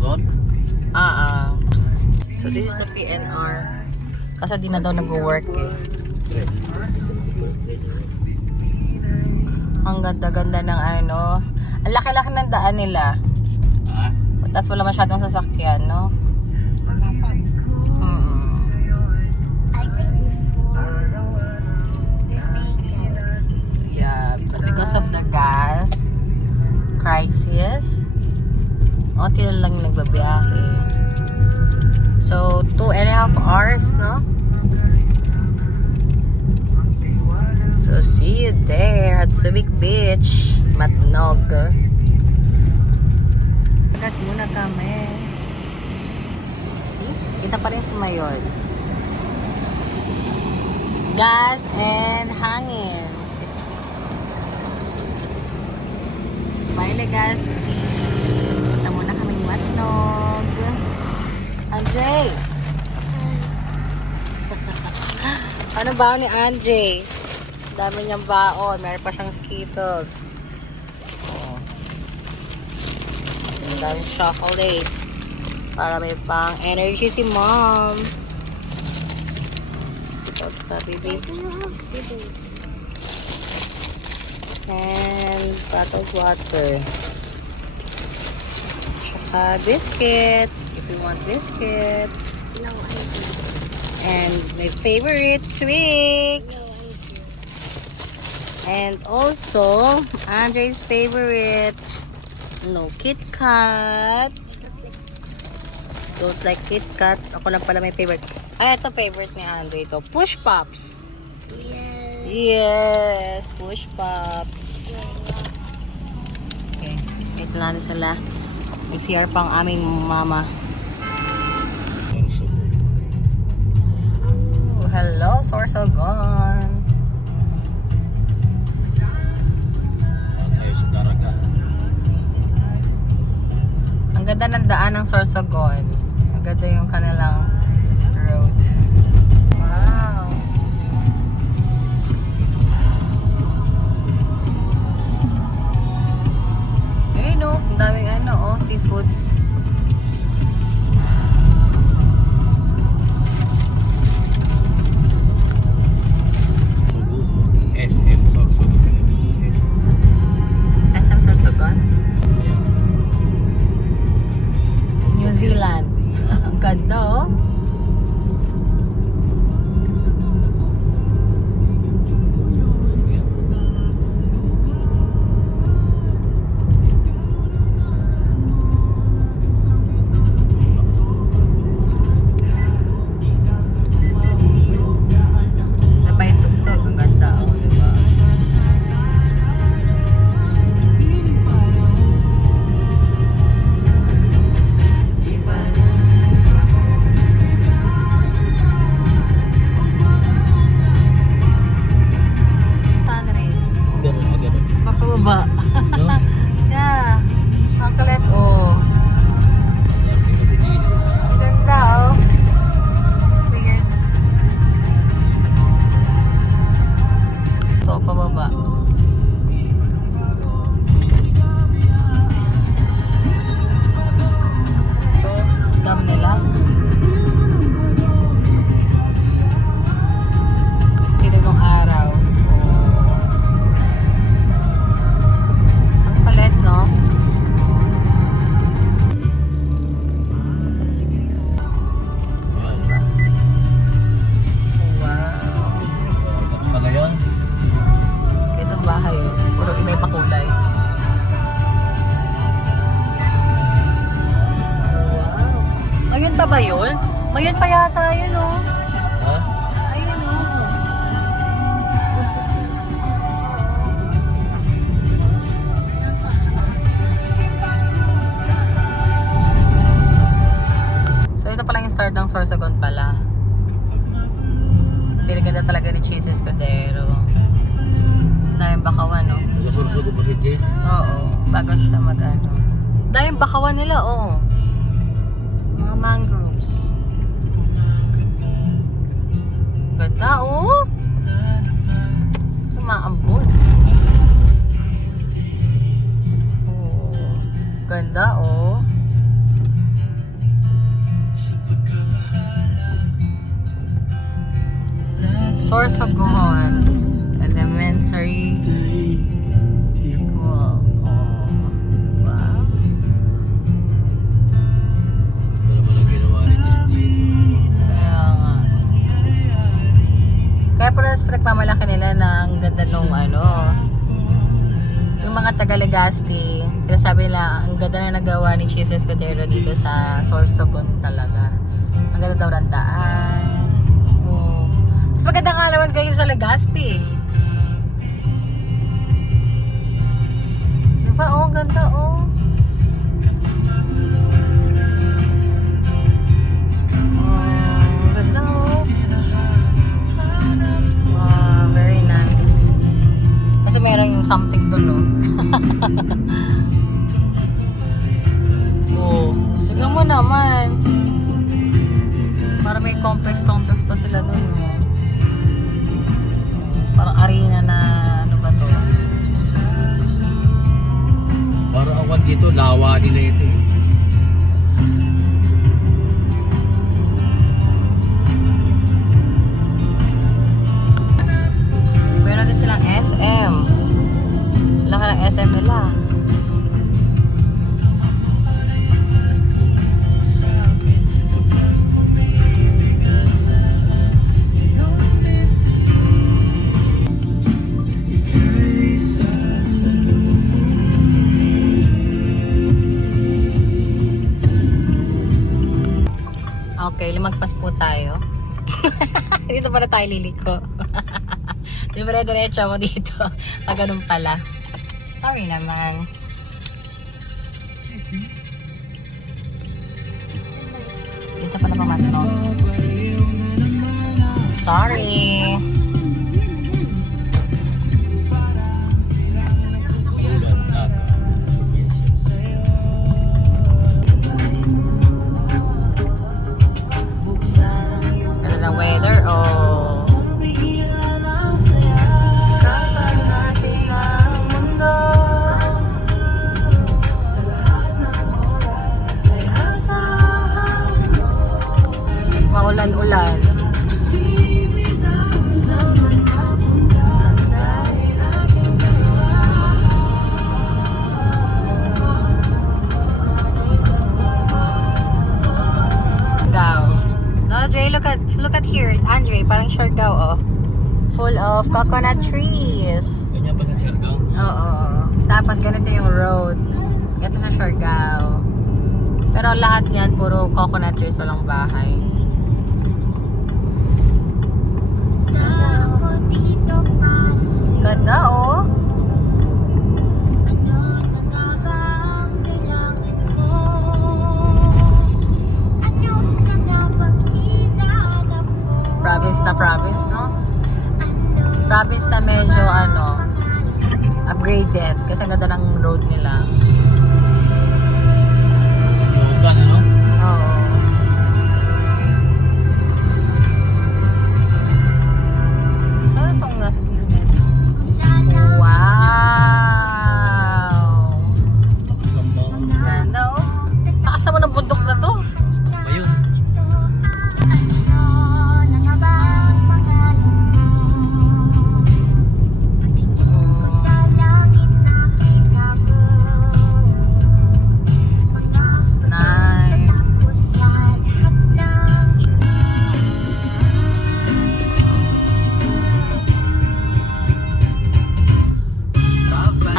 Sorsogon? So this is the PNR. Kasi di na daw nag-work eh. Ang ganda-ganda ng ano. Ang laki-laki ng daan nila. Tapos wala masyadong sasakyan, no? I think before Vegas. Yeah, but because of the gas crisis, onti na lang nagbabiyahe. So, 2.5 hours, no? So, see you there at Subic Beach, Matnog. Gas muna kami. See? Kita pa rin si Mayor. Gas and hangin. Bye, Legazpi. Punta muna kaming Matnog. Andre! Ano ba ni Andre? Dami niyang baon. Meron pa siyang Skittles. Oh. Ang daming chocolates. Para may pang energy si Mom. Skittles pa, baby. Do you have bigger? And bottled water. Tsaka biscuits. If you want biscuits. No, I don't. And my favorite Twix. And also Andre's favorite Kit Kat. Don't like Kit Kat. Ako lang pala may favorite. Ay, ito favorite ni Andre ito. Push Pops. Yes. Yes, Push Pops. Okay, ito na sila. Nag-CR pang aming mama. Oh, hello, Sorsogon. Tayo sa Daraga. Ang ganda ng daan ng Sorsogon. Ang ganda yung kanilang road. Wow. Ayun no, ang daming seafoods. Sugo. SM Sorsogon. SM Sorsogon? Ayan. New Zealand. Ang ganda oh. Napahintugtog. Ang ganda oh, diba? Sunrise. Ganun. Papababa. No? Yeah. Ang kulit oh. Kasi diesel. Ang ganda oh. Weird. Ito, pababa. Ito, dam nila. Pinog ng araw. Oh. Ang palit, no? Wow. Ganun pala yun. Ito ang bahay, oh. Puro iba-iba kulay. Wow. Ayun pa ba yun? Mayun pa yata yun, oh. Ha? Ayun, oh. So, ito pala yung start ng Sorsogon pala. Pinaganda talaga ni Cheese Escudero. Dahil bakawan, no? Taga-Sorsogon ba si Jess? Oo, bago siya mag-ano. Dahil bakawan nila, oh. Mga mangroves. Ganda, oh. Sumaambon. Oh. Ganda, oh. Sorsogon Elementary School. Oh, diba? Ito naman ang ginawa ni Jess dito. Kaya nga. Kaya pala pinagmamalaki nila na ang ganda nung ano, yung mga taga Legazpi, sila sabi nila, ang ganda na nagawa ni Chis Escudero dito sa Sorsogon talaga. Ang ganda daw ng daan. Oh. Mas maganda nga naman kayo sa Legazpi. Diba? Oh, ganda oh. Oh, ganda oh. Wow, very nice. Kasi meron yung something dun, no? Oh, tignan mo naman. Para may complex pa sila dun, no? Parang arena na, ano ba to? Parang awan dito, lawa nila ito eh. Meron din silang SM. Laki ng SM nila. Okay, lumagpas po tayo. Dito pala tayo liliko. Di ba diretso ako dito? Ganun pala. Sorry naman. Dito pala pamatno. Sorry. Ganda ng weather, oh. Kasal natin ang mundo. Sa lahat ng oras ay asahan mo. Maulan-ulan. Andre, look at here. Andre, parang Siargao, oh. Full of coconut trees. Ganyan pa sa Siargao? Oo. Tapos ganito yung road. Ito sa Siargao. Pero lahat yan, puro coconut trees, walang bahay. Ganda, oh. Province, no? Province na medyo, ano, upgraded. Kasi ang ganda ng road nila. Lugan, ano? Oo. Saan itong nasa gilid? Wow! Ganda, oh. Takas naman ng bundok na to. Ayun.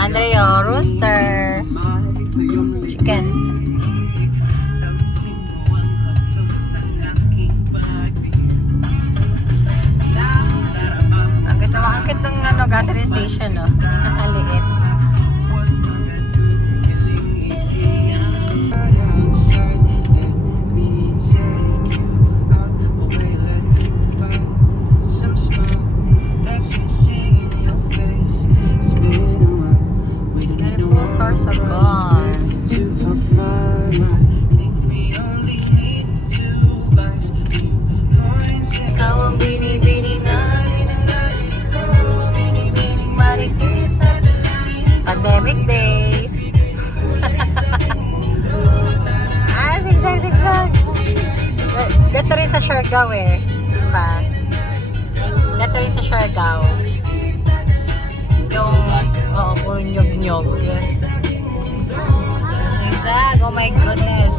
Andrea, rooster. Chicken. Ang ganda ng ano, gasoline station, no? Ang liit. Beautiful Sorsogon. Ikaw ang binibini na ninanais ko, binibining marikita. Pandemic days. Sigsag. Gato rin sa Siargao, eh. Diba? ito rin sa Siargao. Yung, oo, puro nyog-nyog. Zigzag, oh my goodness.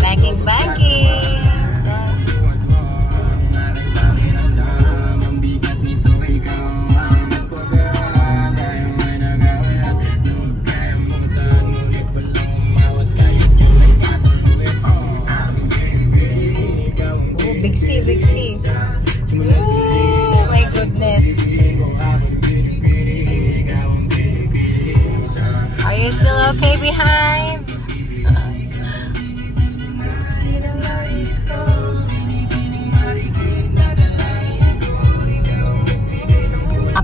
Banking, banking. Big C, big C. Oh my goodness. Are you still okay behind?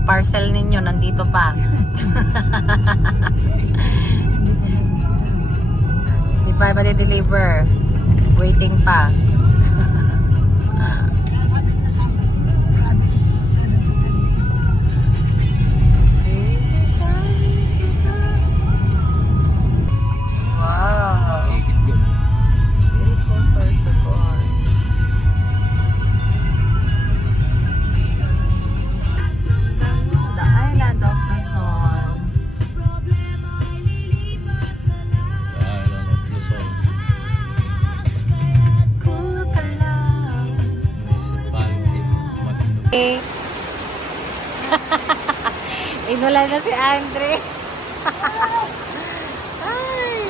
Parcel ninyo nandito pa. Di pa ba deliver? Waiting pa. Wow. Beautiful source of God. The island of Luzon. Cool ka lang. Okay. Inulan na si Andre. Ay.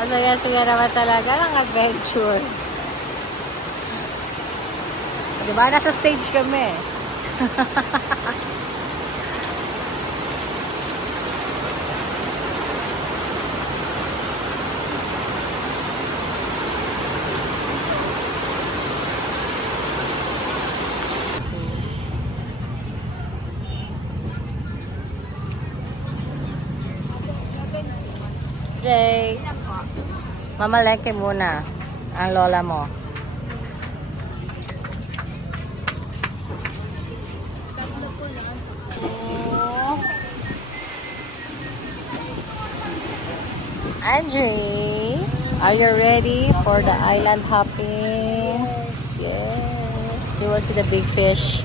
Ang saya-saya naman talaga ng adventure. Diba? Nasa stage kami. Jay, mamalengke muna ang lola mo. Andre, are you ready for the island hopping? Yes. You will see the big fish.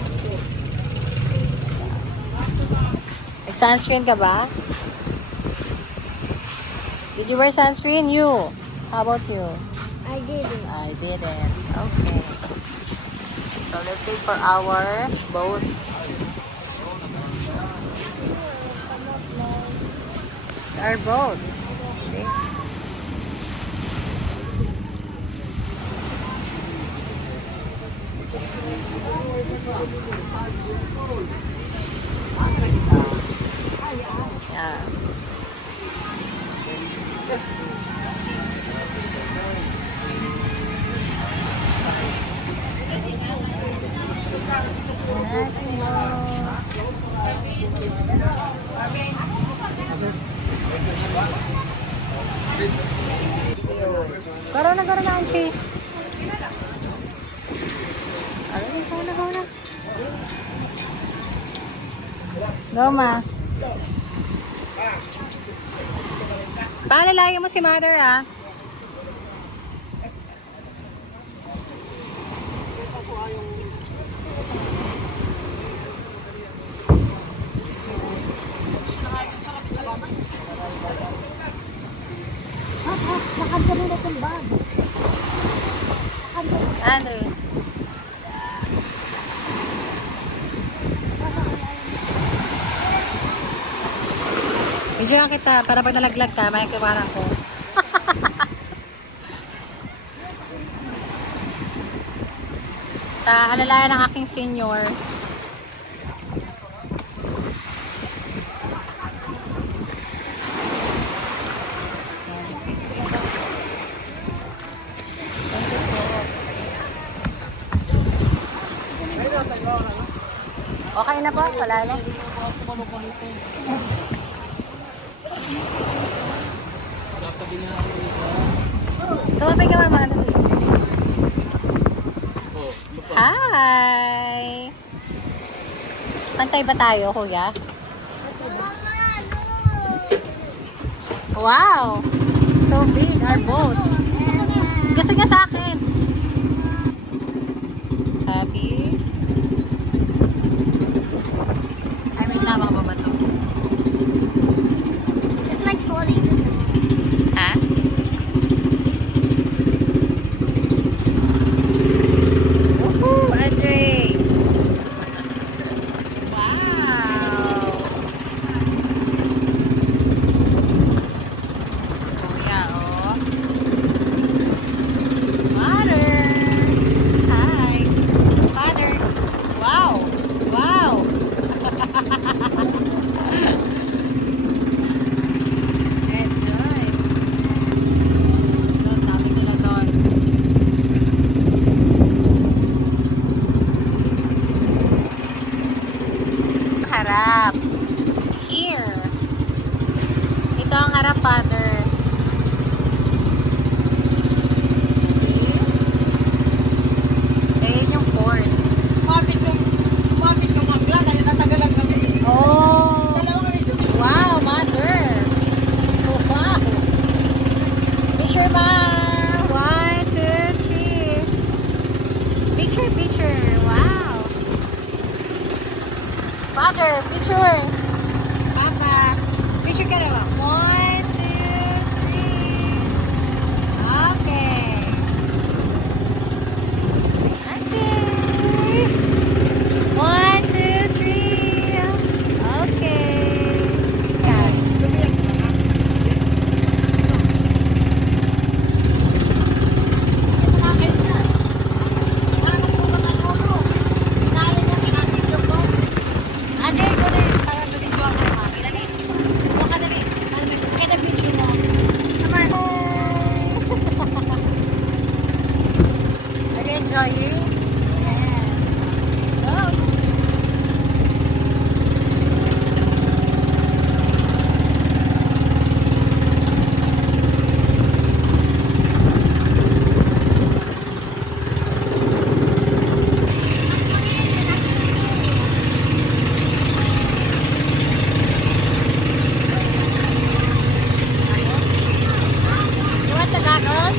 Nag-sunscreen ka ba? Did you wear sunscreen? You? How about you? I didn't. I didn't. Okay. So let's wait for our boat. It's our boat. Okay. Yeah. Karo na, auntie. Kau na. Go, ma. Paalalayan mo si mother, ah. Nakagano na itong bag. Andre. Video kita para pag nalaglag ka, may kiwaran ko. Alalayan ng aking senior. Okay na po, wala na. Tumapay ka mama. Hi! Pantay ba tayo, kuya? Wow! So big, our boat. Gusto niya sa akin. Happy? Ay, wait na, baka babato. It's like falling. Ha? Woohoo, Andre! Wow! Kuya, oh. Father! Hi! Father! Wow! Wow! Enjoy! Doon, dami nila doon. Harap. Here. Ito ang harap, Father. See? Ayan yung port. Mapit yung magla, kaya natagalan kami. Oh! Dalawa kami sumigaw. Wow, Mother! Oh, wow! Picture, Ma! 1, 2, 3. Picture, picture. Wow! Father, picture! Papa! Picture ka naman. 1, 2, 3. Okay. Okay. 1, 2, 3. Okay. Yan. Andre, go there. Para mag-video ako ng mami. Dali. Go ka dali. Para mag-kaya video mo. Come on. Are you enjoying? Yes. Go. You want the goggles?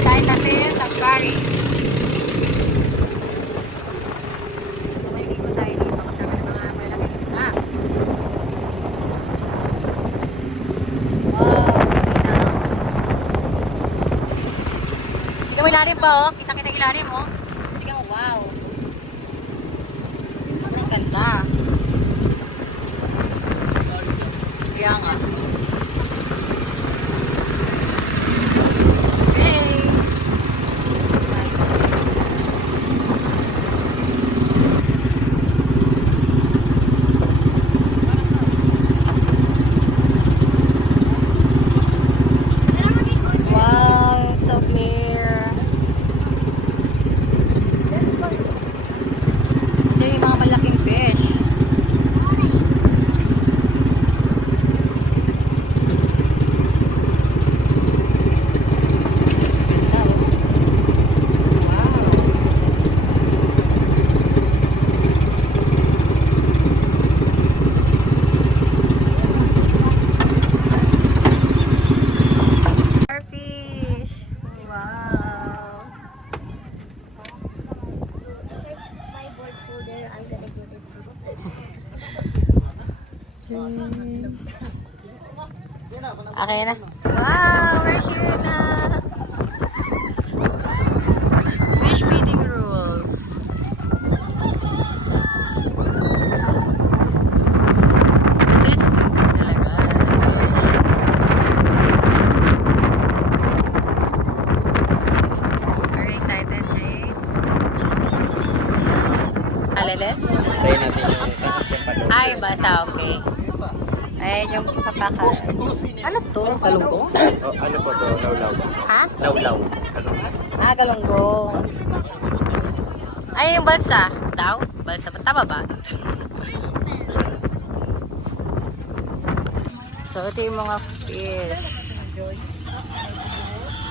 Tayo kasi sa Bari. May ligo tayo dito kasama ng mga malaking isda. Wow, linaw. Kita mo ilalim pa, oh. Kita-kita yung ilalim, oh. Tingnan mo, wow. Ang ganda. Kaya nga. Hey! Wow, so clear. Ito yung mga malaking fish. Okay na. Wow, we're here na. Fish feeding rules. Kasi it's stupid talaga. The fish. Very excited, Jay. Alala? Tayo natin yung sasakyan pa doon. Ay, basa, okay. Ayan yung papakan. Ano to? Galunggong? Oh, ano po to? Lawlaw. Ha? Lawlaw. Ah, galunggong. Ay, yung balsa. Daw? Balsa ba? Tama ba? So, ito yung mga fish.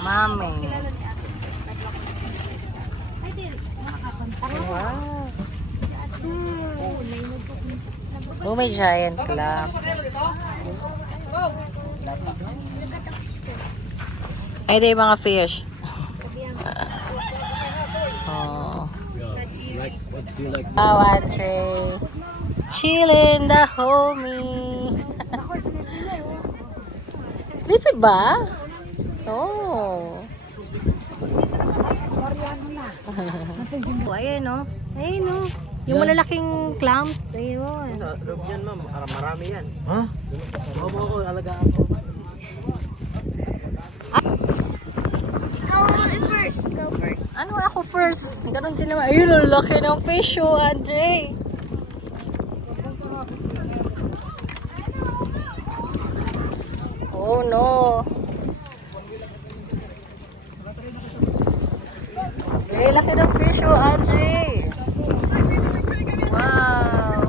Mami. Wow. Oh, may giant clam. Ay, ito yung mga fish. Oh. Oh, Andre. Chillin' the homie. Sleepy ba? Oh. Oh, ayan o. Ayan o. Yung malalaking clams. Ayun. Loob yan, ma'am. Marami yan. Ha? Oo, alagaan ko. Go first. Go first. Ano ako first? Ganon din naman. Ayun, ang laki ng fish o, Andre. Oh, no. Andre, laki ng fish o, Andre. Wow.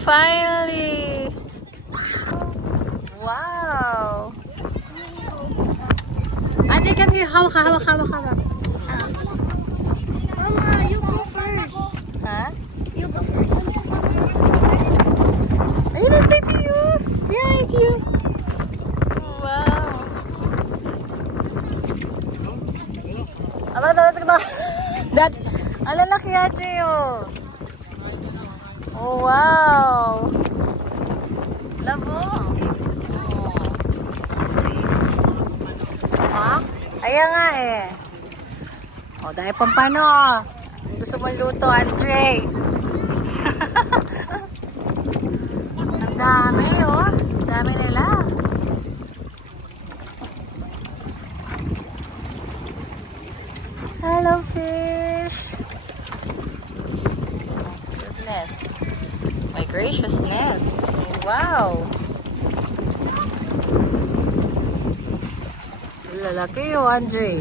Finally. Wow. Andre, come here. Hawak. Mama, you go first. Ha? You go first. Ayun ang baby you. Behind you. Wow. Aba, tara. That, ang lalaki ate oh. Oh, wow. Labo. Oh. See? Ha? Ayan nga eh. O, dahil pampano. Kung gusto mong luto, Andre. Ang dami, oh. Ang dami nila. Hello, fish. Goodness. My graciousness. Wow. Lalaki, oh, Andre.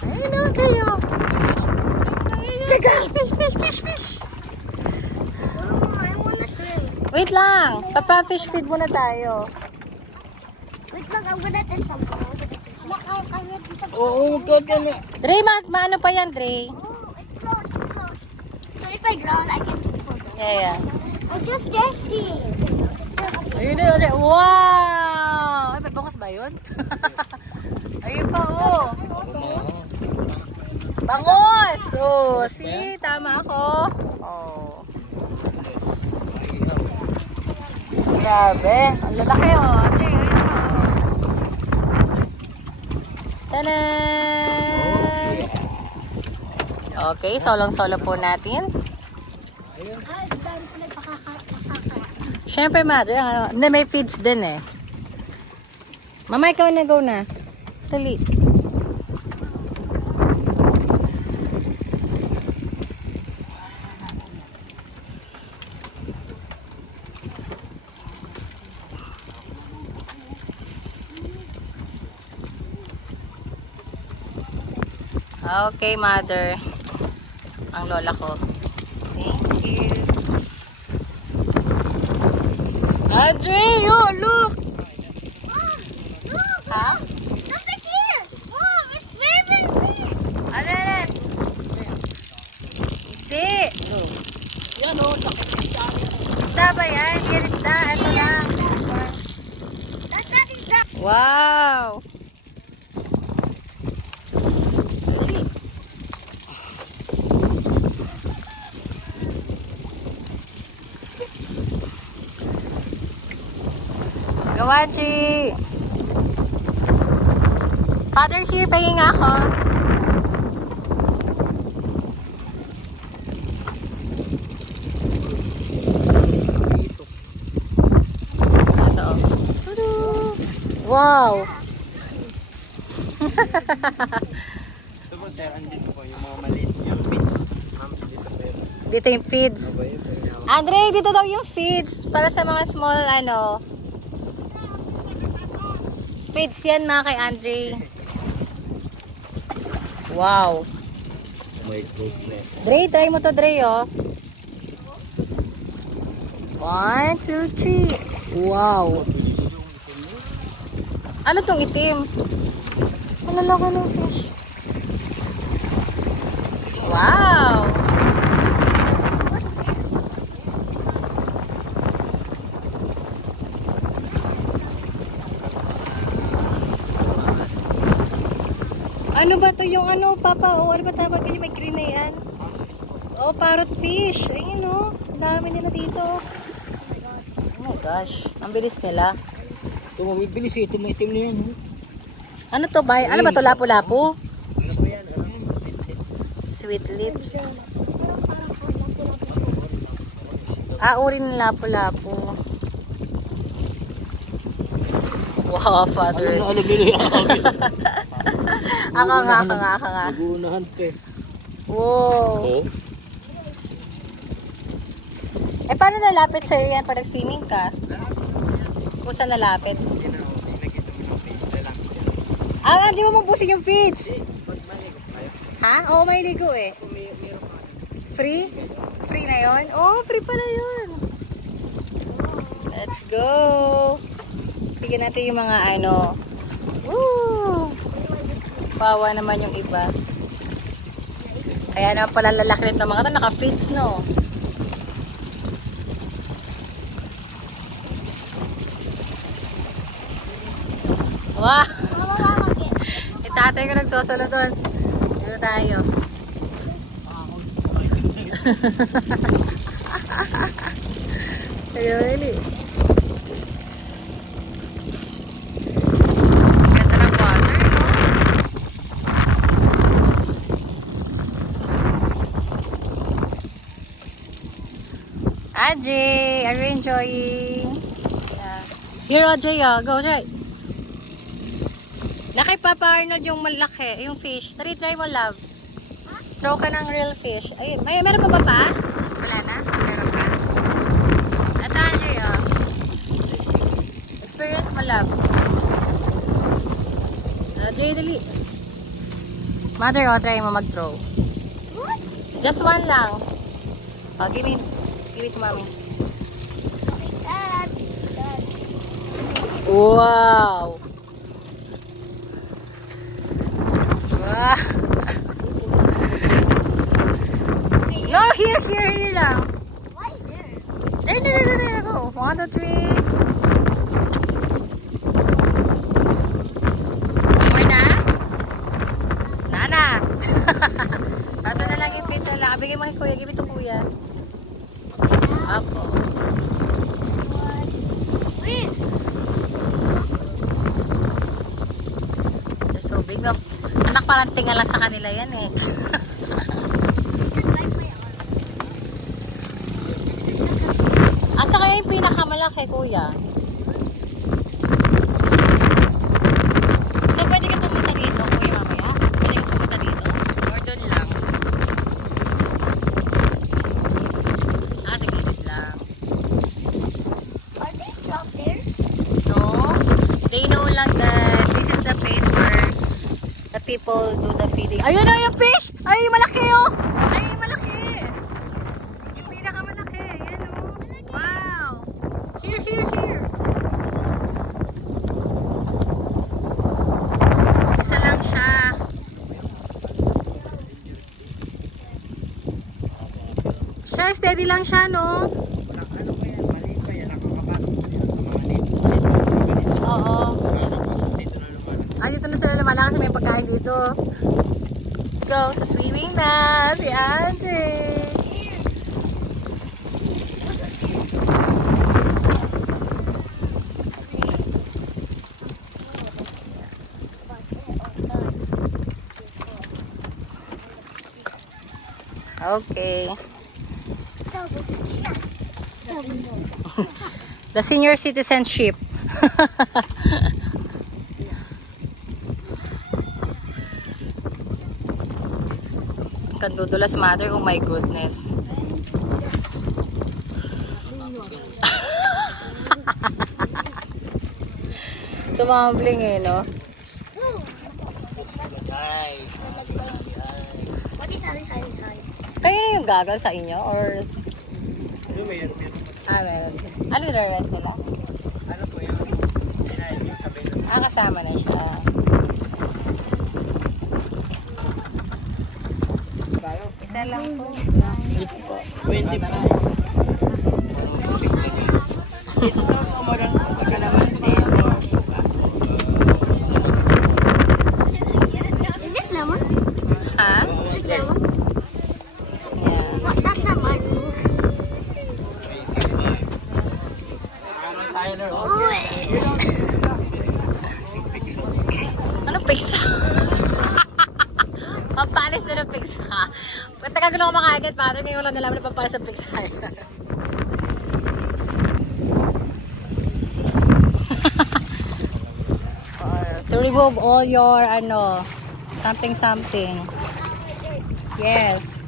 Ayun na kayo. Fish. Mama, I wanna swim. Wait lang. Papa-fish feed muna tayo. Wait lang, I'm gonna test something. Oo, kaya Dre, maano pa yan, Dre? Oh, it's close. So if I drown, I can pull them. Yeah. I'm just testing. Ayun na, Dre. Wow! Ay, may bangos ba yun? Ayun pa, oh. Bangos! Oh, see? Tama ako. Oh. Grabe. Ang lalaki, oh. Dre, ayun pa, oh. Tanan! Okay, solong-solo po natin. Siyempre, mother. Hindi, may feeds din eh. Mama, ikaw na, go na. Tuloy. Okay, mother. Ang lola ko. Thank you. Andre, oh, look! Ha? Something here. Oh, it's very big. Ano? Hindi. yan o, sakit isda. Isda ba yan? Yan isda. Ano lang? Wow! Dali. Gawaji! Father, here, pahing nga ako. Ito. Tudu! Wow! Ito po sir, andito po yung mga maliit yung bits. Ma'am, dito po yun. Dito yung feeds. Andre, dito daw yung feeds. Para sa mga small, feeds yan mga kay Andre. Wow. My goodness. Dre, try mo to, Dre, oh. 1, 2, 3. Wow. Ano tong itim? Ano laki ng fish? Wow. Ano ba to yung Papa? O, ano ba tawag yung may green na yan? Oh, parrot fish. Ayun, oh. Ang dami nila dito. Oh my gosh. Ang bilis nila. Ito mabibilis eh. Ito may itim na yan. Ano to ba? Ano ba to? Lapu-lapu? Ano po yan? Sweet lips. Uri ng lapu-lapu. Wow, Father. Alam nila yan. Ako nga. Naguunahan pa eh. Wow. Oo. Eh, paano lalapit sa'yo yan pag nag-swimming ka? Kung saan lalapit? Hindi mo mabusin yung feeds. Ha? Oo, may ligo eh. Free? Free na yun? Oh, free pala yun. Let's go. Bigyan natin yung mga Woo! Pawa naman yung iba. Kaya naman pala lalaki nito mga ito. Naka-feeds, no? Wow! Itatay ko nagsosalo doon. Dito tayo. Ayun, really. Ganda ng water, no? Audrey, are you enjoying? Yeah. Here, Audrey, go, Audrey. Nakay Papa Arnold yung malaki, yung fish. Try mo, love. Throw ka ng real fish. Ayun, meron pa ba pa? Wala na? Meron pa? Ito, Audrey, Experience mo, love. Audrey, dali. Mother, try mo mag-throw. Just one lang. Give it to mommy. Wow! Wow! No, here lang. Why there? There, go. 1, 2, 3. More na? Nana! Ito na lang yung pizza lang. Bigay mo kay Kuya. Give it to Kuya. Apo. Wait. They're so big. No? Anak, parang tinga lang sa kanila yan eh. Asa kaya yung pinakamalaki, Kuya? So, pwede ka pumunta dito, Kuya, mamaya? Pwede ka pumunta dito? Or doon lang? Sige, dito lang. Are they out there? No? They know lang that this is the place where the people do the feeding. Ayun na yung fish! Ay, malaki oh! Ay, malaki! Yung pinakamalaki. Ayan oh. Wow! Here! Isa lang siya. Steady lang siya, no? Ano po yan? Maliit pa yan. Nakakapasok po yan. Maliit. Oo. ng pagkain dito. Let's go. Sa swimming na si Andre. Okay. The senior citizenship. Kandudulas mother, oh my goodness. Tumambling eh, no? What is hi? Kaya yung gagal sa inyo? Or... Ano ba yan? meron. Ano rent nila? Ano po yung sabay na Kasama na siya. Isa lang po. 25. Isa sa sumunod po sa kalamansi or suka. Is this lemon? Ha? Is this lemon? Yeah. What? That's not mine. Tyler, oh. Oh, Anong pigsa? Pampalis na ng pigsa. Tagal ko makakaget, Father. Ngayon lang nalaman na pampalis ng pigsa. To remove all your, something. Yes.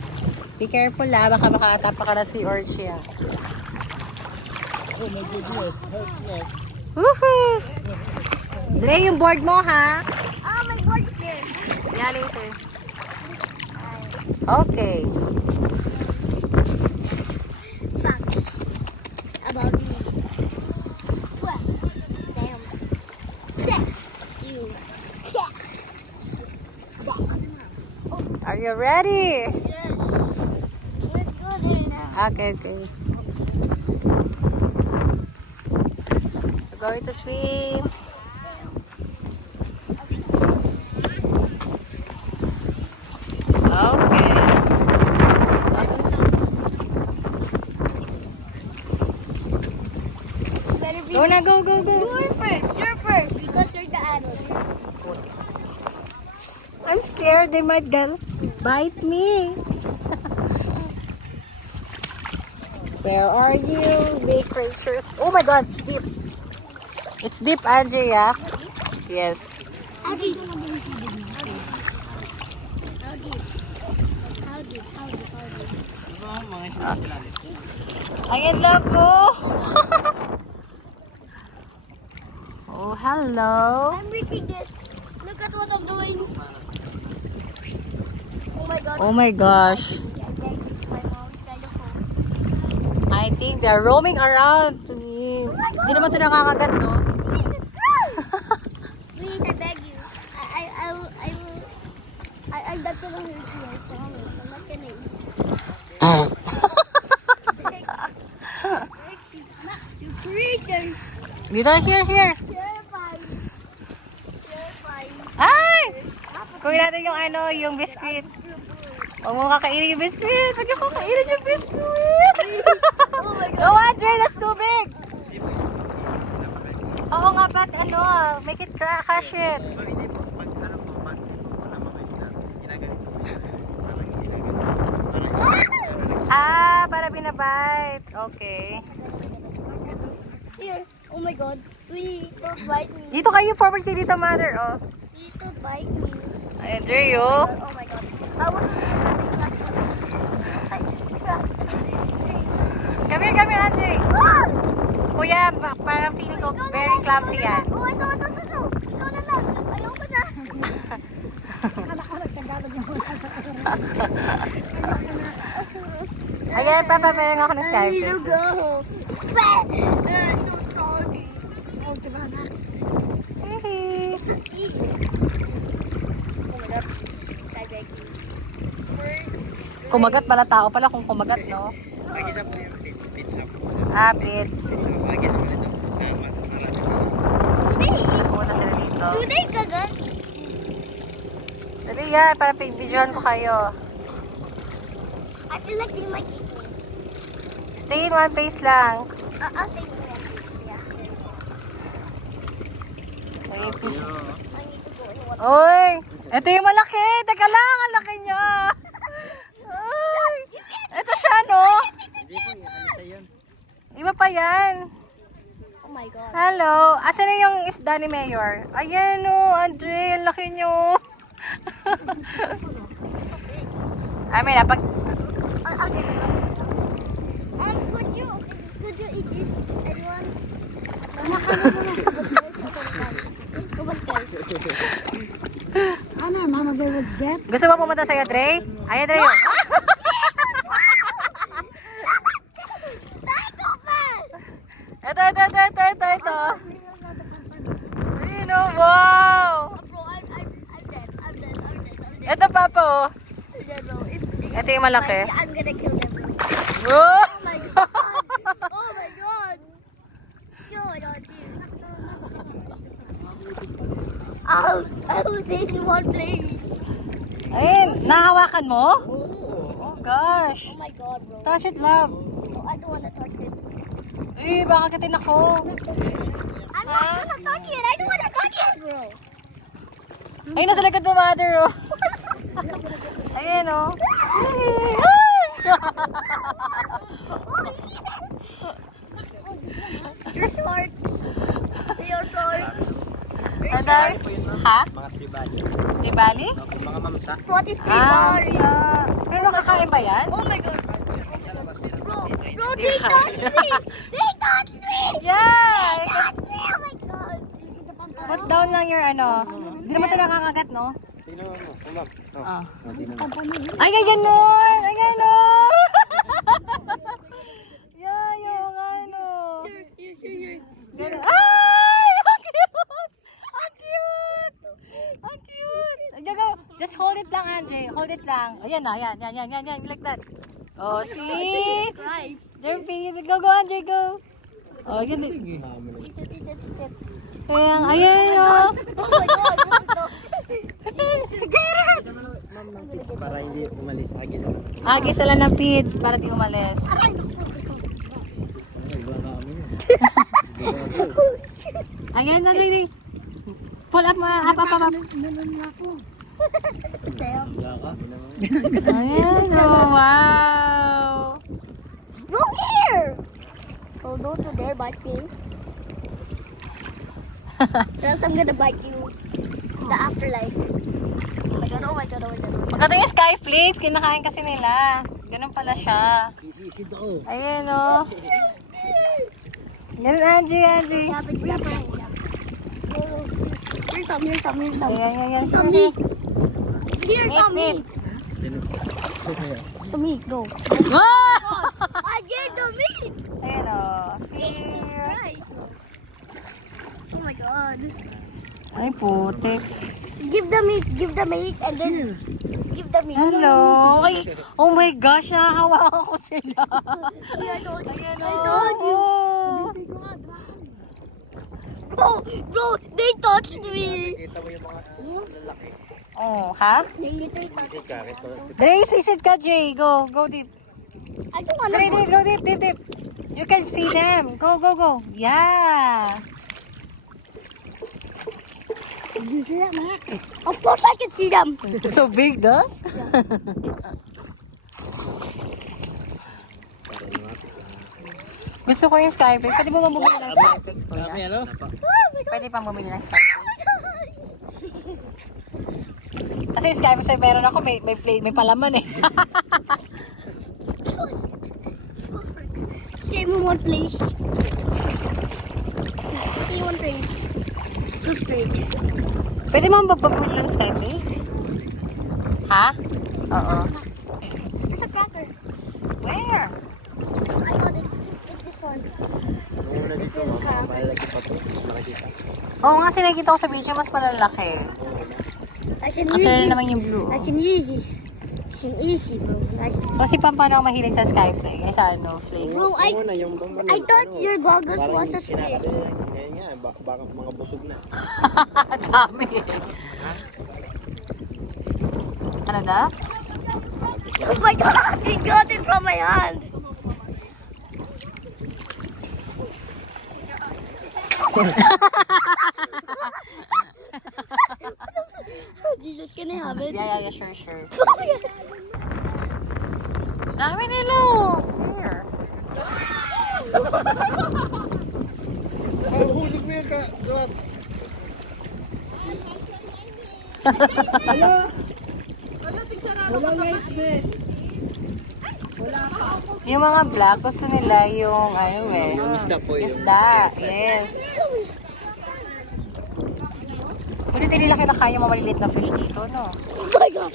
Be careful baka makatapa ka na si Orchia. Oh my goodness. Woohoo! Delay yung board mo, ha? oh, my board is there. Yeah, later. Okay. Facts about me. What? Damn. You. Are you ready? Yes. Let's go there now. Okay. We're going to swim. Okay. Better be Go na, go. You're first because you're the adult. I'm scared they might bite me. Where are you, big creatures? Oh my God, it's deep. It's deep, Andrea. Yes. How deep? How deep? Ayan lang po. Oh, hello. I'm reaching this. Look at what I'm doing. Oh my god. Oh my gosh. My mom's kind of home. I think they're roaming around. Hindi naman ito nakakagat, no? Please, I beg you. I'm not gonna hurt you. I promise. I'm not gonna eat. You creatures. Dito, here. Terrifying. Ay! Kunin natin yung biscuit. Huwag mo kakainin yung biscuit. Huwag mo kakainin yung biscuit. Oh my No, Andre, that's too big. Oo nga, but make it crush it. Oh, hindi po. Pag ano po, pag wala mga isda, ginaganito po. Para binabite. Okay. Here. Oh my god. Please don't bite me. Dito kayo, forward kayo dito, mother. Oh. Please don't bite me. Andre, oh. Oh my god. I was Come here, Andre. Kuya, parang feeling ko very clumsy yan. Oh, ito. Ikaw na lang. Ayoko na. Ayan, Papa, meron ako na I need to scarfish. go. I'm so sorry. Hehe. To see. Oh my god. I beg you. First. Kumagat pala, tao pala kung kumagat, no? Mag-isa po yung pizza po. Pits. Mag-isa po ito. Do they? Muna sila dito. Do they kagat? Hindi po. Pag ano po, pag ano po, wala mga isda, ginaganito. Do they kagat? Ginaganito. Oh my god. yan para videoan ko kayo. I feel like they might eat me. Stay in one place lang. I'll stay in one place, yeah. Wait. I need to go in one. Uy! Ito yung malaki! Teka lang! Ang laki niya! Uy! Ito siya, no? Hindi po, ano sa yun? Iba pa yan. Oh my god. Hello! Asan na yung isda ni Mayor? Ayan, no, Andre! Ang laki niyo! Amin na, pag... I'll take it. Could you eat this? Anyone? Ano, mama they would get? Gusto mo pumunta sa'yo, Dre? Ayan, Dre. Ito. Ayun, oh, wow! Bro, I'm dead. I'm dead. Ito, Papa, oh. Bro, if Ito yung malaki. I'm gonna kill them. Oh! Oh my god. Oh my god. No, don't you. I'll stay in one place. Ayun, nahawakan mo? Oh, gosh. Oh my god, bro. Touch it, love. No, I don't wanna touch it. Eh, baka katin ako. I'm not gonna touch it. I don't wanna touch it, bro. Ayun, nasa likod mo, mother, oh. Ayun, oh. Your shorts. Your shorts. Ano? Ha? Mga tribali. Di bali? Opo, mga mamsa. What is Ah, tribal? pero nakakain ba yan? Oh my god. Sa labas meron. Bro, they touched me. They touched me. Yeah! Touched me. Oh my god. Put down lang your ano. Hindi naman ito nakakagat, no? Tingnan mo, umam. Oh. Ah. Oh, tingnan mo. Ay, ganun! Ay, ganun! Yeah, yung ano. Here. Ganun. Ay! Ang cute! Ang cute! Ang cute! Go. Just hold it lang, Andre. Hold it lang. Ayan na, yan. Like that. Oh, see? Christ. They're feeding. Go, Andre, go. Oh, yun. Eat it. Ayan, oh. Oh my god. Para hindi umalis agad naman. Agi sila ng feeds para di umalis. Ayan na, lady. Pull up, up. Damn. Ayan, oh, wow. Bro, here. Oh, don't you dare bite me. Or else I'm gonna bite you. The afterlife. Oh my god. Maganda yung Skyflakes, kinakain kasi nila. Ganun pala siya. Isi daw. Ayan, oh. Ganun, Angie. Grab it. Here's some. Ayan. Some meat. Here's some Meat. meat. Some meat, go. Wow! I get the meat. Ayan, oh. Here. Right. Oh my god. Ay, putik. Give the meat, and then give the meat. Hello. Ay, oh my gosh, nakahawakan ko sila. See, I told you. Oh. Bro, they touched me. Kita mo yung mga lalaki. Oh, ha? They literally touched Hindi ka, ito. Dre, sisid ka, Jay. Go deep. I don't wanna Dre, go. go deep. You can see them. Go. Yeah. Did you see that, Mac? Of course I can see them. So big, no? Gusto ko yung Skyflakes. Pwede mo bumili ng Skyflakes, kuya? Ano? Pwede pang bumili ng Skyflakes. Kasi yung Skyflakes ay meron ako, may palaman eh. Stay in one place. Stay in one place. So straight. Pwede mo bumili ng Skyflakes? Ha? Oo. There's a cracker. Where? I got it. It's this one. Una dito, mga malalaki pa ito. Nakikita. Oo nga, sinakita ko sa video, mas malalaki. I can Ito use na it. naman yung blue. I can use it. I can easy, bro. So si Pampano ako mahilig sa Skyflake. Ay sa ano, flakes. Bro, I thought your goggles Parang was a sinabi fish. nila, ngayon nga, baka mga busog na. Dami. Ano daw? Oh my god! He got it from my hand! Jesus, can I have it? Yeah, sure. Dami nilo. Here. Hulog mo yan ka, Jot. Yung mga black, gusto nila yung ano eh. Yung isda po yun. Isda, yes. Buti hindi nila kinakaya yung maliliit na fish dito, no? Oh my god!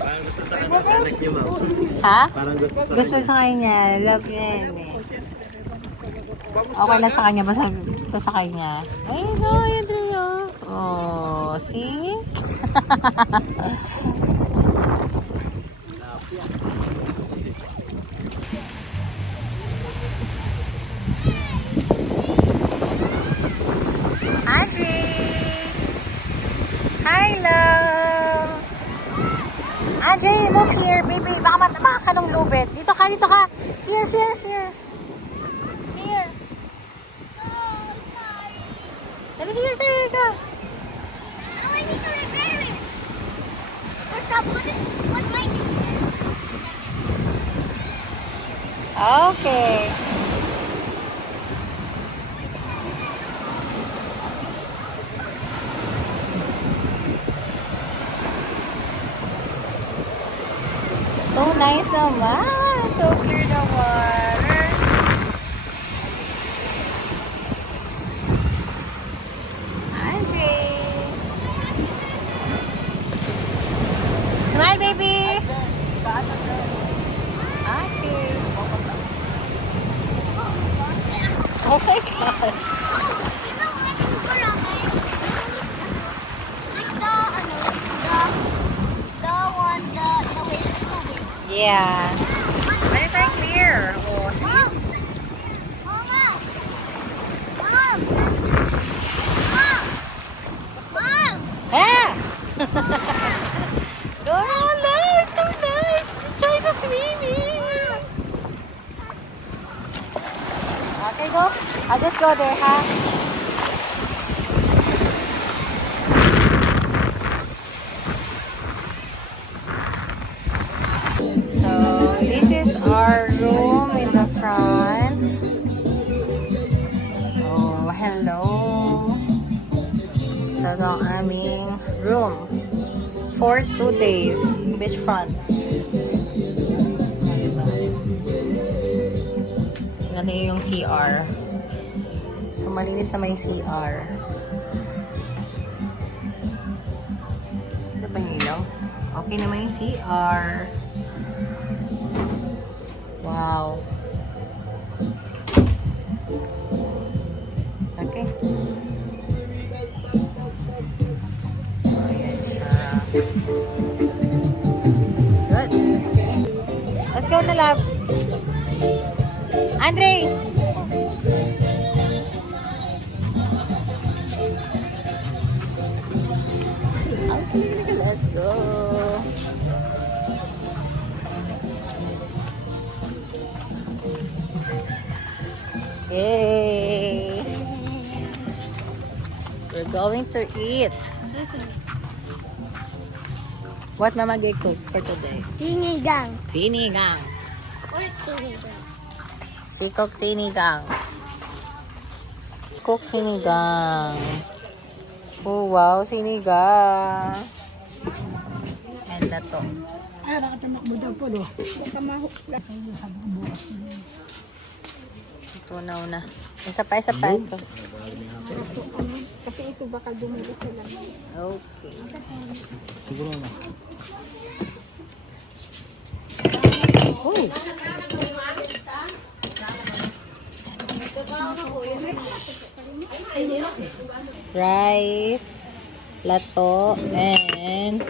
Parang gusto sa kanya sa leg niyo, ma'am. Ha? Parang Gusto sa kanya. Love niya yun eh. Okay lang sa kanya. Basta ito sa kanya. Ay, no. Yun rin yun. Oh, see? Audrey! Hi, love! Audrey, move here, baby. Baka matama ka ng lubid. Dito ka. Here. Here. Dali, here ka. Now I need to repair it! What's up? What am I doing? Okay. So nice naman. So clear the water. Andre. Smile, baby. Okay. Oh my God. You know what? The way it's moving. Yeah. But it's very clear. Oh, see? Mom! Ah! Lola, it's so nice to try the swimming. Okay, go. I'll just go there, huh? So, this is our room in the front. Oh, hello. So, ito ang aming room for 2 days. Beachfront. Tingnan niyo yung CR. So, malinis naman yung CR. Ano ba yung ilaw? Okay naman yung CR. Wow. Okay. So, ayan siya. Good. Let's go na, love. Andre! Okay, let's go. Yay! We're going to eat. What Mama Gay cook for today? Sinigang. Sinigang. What sinigang? She cook sinigang. Cook sinigang. Oh wow, sinigang. And dato. Ay, bakit tamak mo daw po, no? Ito na. Isa pa ito. Kasi ito baka dumili sa laman. Okay. Siguro na. Oh. Rice, lato, and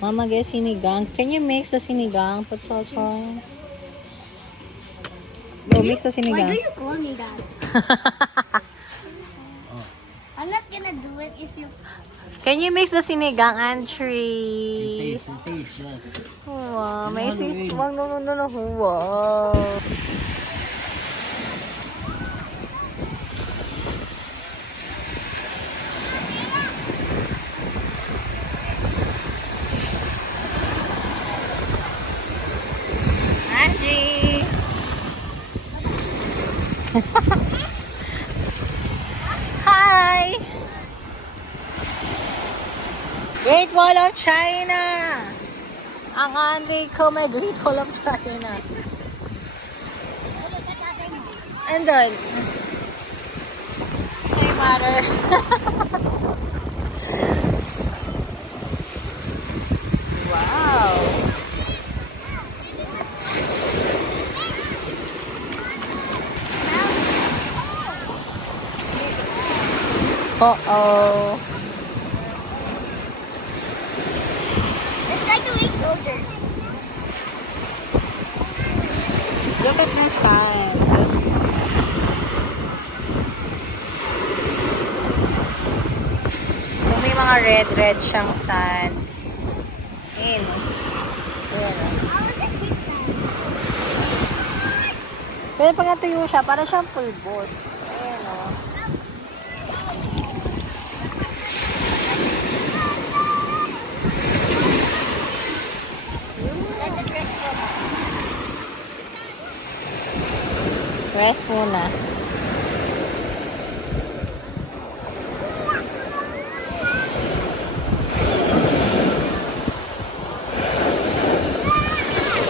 Mama Gay sinigang. Can you mix the sinigang? Put salt on. Go, mix the Why do sinigang. you call me that? I'm not gonna do it if you. Can you mix the sinigang, Antri? Wow, may sinigang. No. Wow. Angie! Hi! Great Wall of China! Ang Andre ko may Great Wall of China. And then, hey, mother. Wow! Uh-oh. It's like the weak soldiers. Look at the sand. So, may mga red siyang sands. Ayun. Ayan. How is it keep that? Pero pag natuyo siya, para siyang pulbos. Ayan o. Let the rest go. Rest muna.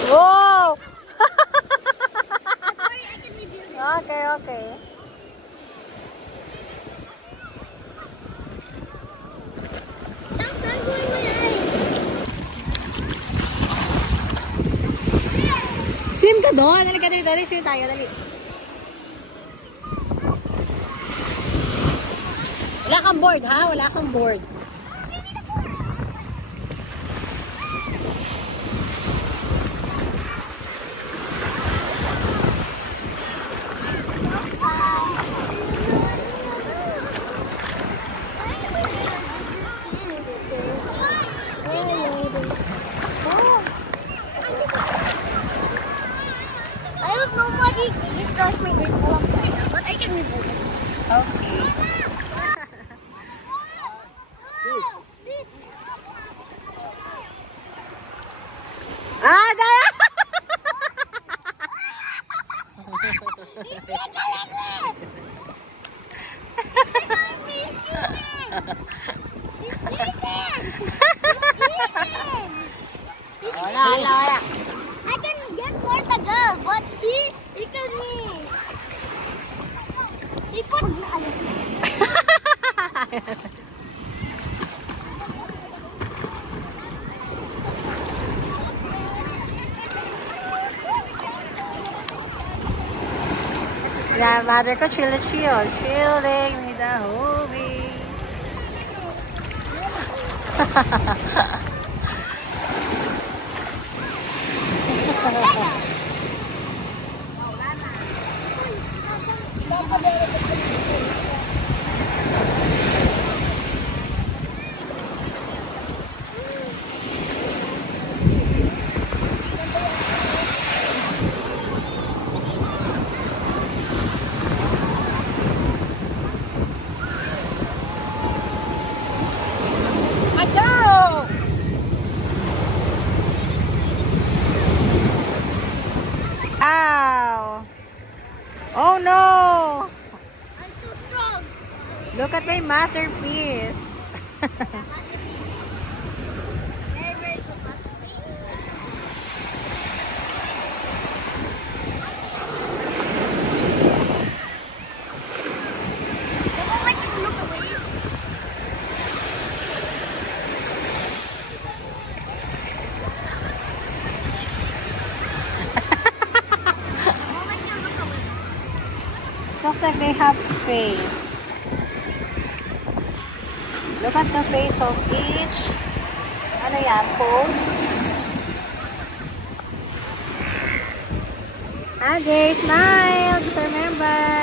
Wow! Sorry, I can review this. Okay. Stop dangling my eyes. Swim ka doon. Dali, swim tayo. Dali. Wala kang board, ha? Wala kang board. I hope nobody destroys my great wall of China, but I can remove it. Okay. Daya! Wala. I can get Portugal, but he can me. He put. Sila mother ko chilling with the hobby. Ow! Oh no! I'm so strong. Look at my masterpiece. Very, very good masterpiece. The moment you look away, the moment you look away. Looks like they have face. Look at the face of each. Ano yan? Post? Andre, smile! Just remember!